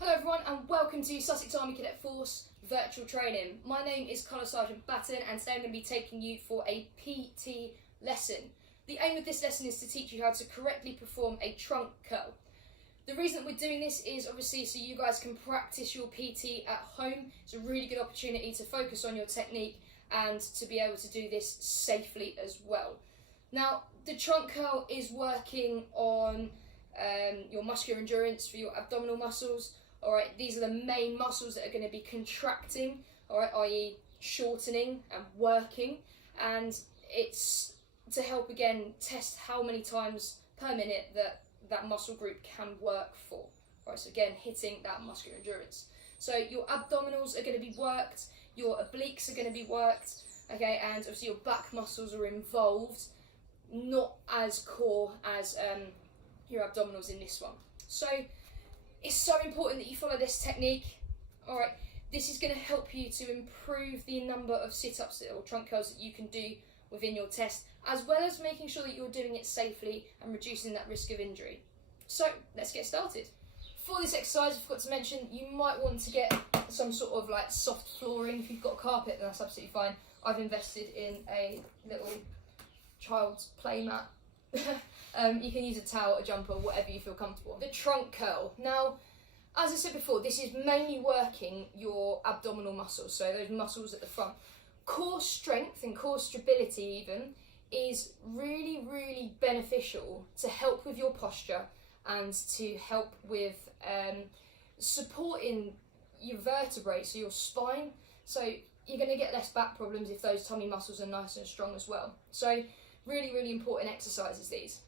Hello everyone and welcome to Sussex Army Cadet Force virtual training. My name is Colour Sergeant Batten and today I'm going to be taking you for a PT lesson. The aim of this lesson is to teach you how to correctly perform a trunk curl. The reason that we're doing this is obviously so you guys can practice your PT at home. It's a really good opportunity to focus on your technique and to be able to do this safely as well. Now, the trunk curl is working on your muscular endurance for your abdominal muscles. Alright, these are the main muscles that are going to be contracting, alright, i.e. shortening and working, and it's to help again test how many times per minute that muscle group can work for. Alright, so again, hitting that muscular endurance. So your abdominals are going to be worked, your obliques are going to be worked, okay, and obviously your back muscles are involved, not as core as your abdominals in this one. So it's so important that you follow this technique. Alright, this is going to help you to improve the number of sit-ups or trunk curls that you can do within your test, as well as making sure that you're doing it safely and reducing that risk of injury. So let's get started. For this exercise, I forgot to mention, you might want to get some sort of like soft flooring. If you've got carpet, then that's absolutely fine. I've invested in a little child's play mat. You can use a towel, a jumper, whatever you feel comfortable. The trunk curl. Now, as I said before, this is mainly working your abdominal muscles, so those muscles at the front. Core strength and core stability even is really, really beneficial to help with your posture and to help with supporting your vertebrae, so your spine. So you're going to get less back problems if those tummy muscles are nice and strong as well. So really, really important exercises these.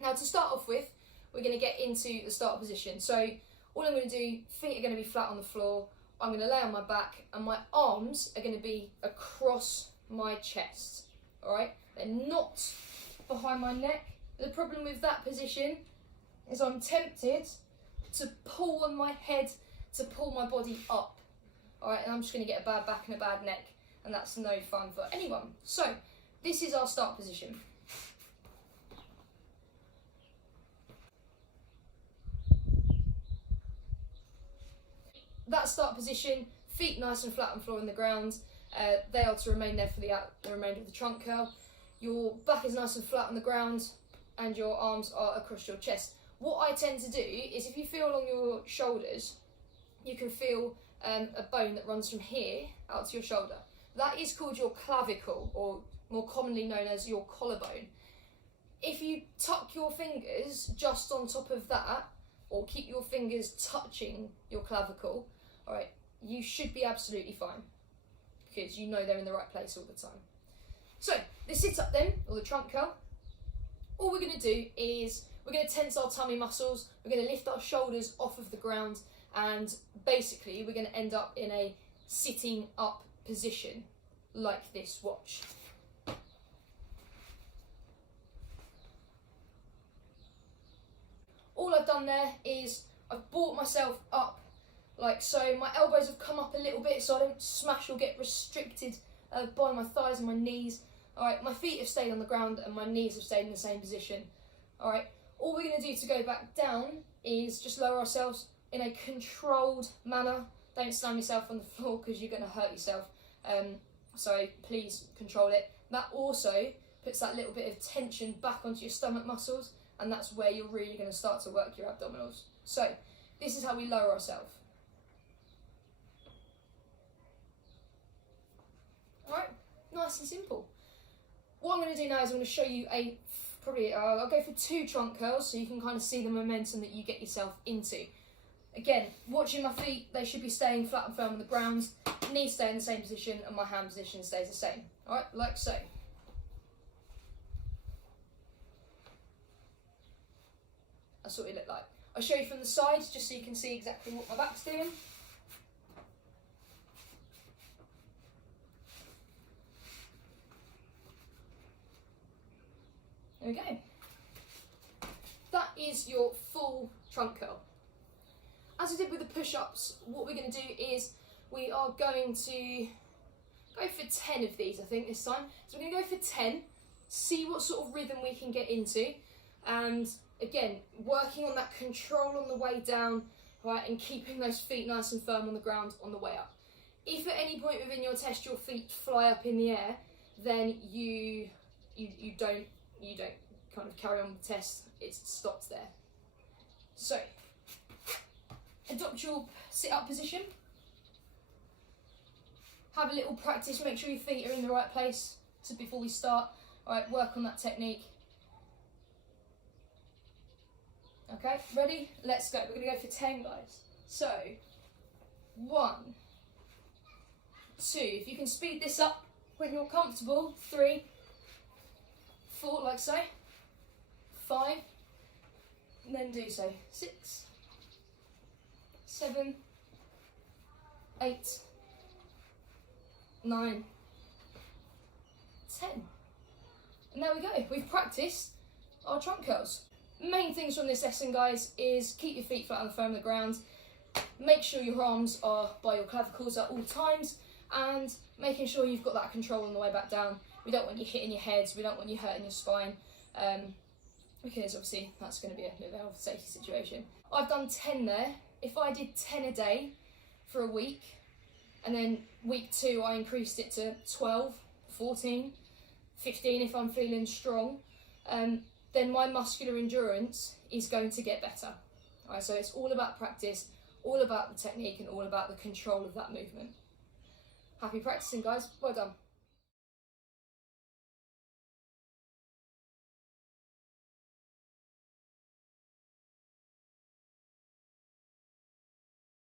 Now to start off with, we're going to get into the start position. So all I'm going to do, feet are going to be flat on the floor, I'm going to lay on my back and my arms are going to be across my chest, alright? They're not behind my neck. The problem with that position is I'm tempted to pull on my head to pull my body up, alright? And I'm just going to get a bad back and a bad neck, and that's no fun for anyone. So this is our start position. That start position, feet nice and flat on the floor and the ground. They are to remain there for the remainder of the trunk curl. Your back is nice and flat on the ground and your arms are across your chest. What I tend to do is if you feel along your shoulders, you can feel a bone that runs from here out to your shoulder. That is called your clavicle, or more commonly known as your collarbone. If you tuck your fingers just on top of that, or keep your fingers touching your clavicle, alright, you should be absolutely fine, because you know they're in the right place all the time. So, the sit-up then, or the trunk curl, all we're going to do is, we're going to tense our tummy muscles, we're going to lift our shoulders off of the ground, and basically we're going to end up in a sitting up position, like this, watch. All I've done there is I've brought myself up like so. My elbows have come up a little bit so I don't smash or get restricted by my thighs and my knees. Alright, my feet have stayed on the ground and my knees have stayed in the same position. Alright, all we're going to do to go back down is just lower ourselves in a controlled manner. Don't slam yourself on the floor because you're going to hurt yourself. So please control it. That also puts that little bit of tension back onto your stomach muscles, and that's where you're really going to start to work your abdominals. So this is how we lower ourselves. Alright, nice and simple. What I'm going to do now is I'm going to show you I'll go for 2 trunk curls so you can kind of see the momentum that you get yourself into. Again, watching my feet, they should be staying flat and firm on the ground, knees stay in the same position and my hand position stays the same. Alright, like so. That's what it look like. I'll show you from the sides just so you can see exactly what my back's doing. There we go. That is your full trunk curl. As I did with the push-ups, what we're going to do is we are going to go for 10 of these, I think, this time. So we're going to go for 10, see what sort of rhythm we can get into, and again, working on that control on the way down, right, and keeping those feet nice and firm on the ground on the way up. If at any point within your test your feet fly up in the air, then you don't kind of carry on with the test. It stops there. So adopt your sit-up position. Have a little practice. Make sure your feet are in the right place. So before we start, all right, work on that technique. Okay, ready? Let's go. We're gonna go for 10, guys. So 1, 2. If you can speed this up when you're comfortable. 3, 4, like so. 5, and then do so. 6, 7, 8, 9, 10. And there we go. We've practiced our trunk curls. Main things from this lesson, guys, is keep your feet flat on the firm of the ground. Make sure your arms are by your clavicles at all times, and making sure you've got that control on the way back down. We don't want you hitting your heads. We don't want you hurting your spine, because obviously that's going to be a bit of a health and safety situation. I've done 10 there. If I did 10 a day for a week, and then week 2 I increased it to 12, 14, 15 if I'm feeling strong, then my muscular endurance is going to get better. All right, so it's all about practice, all about the technique, and all about the control of that movement. Happy practicing, guys. Well done.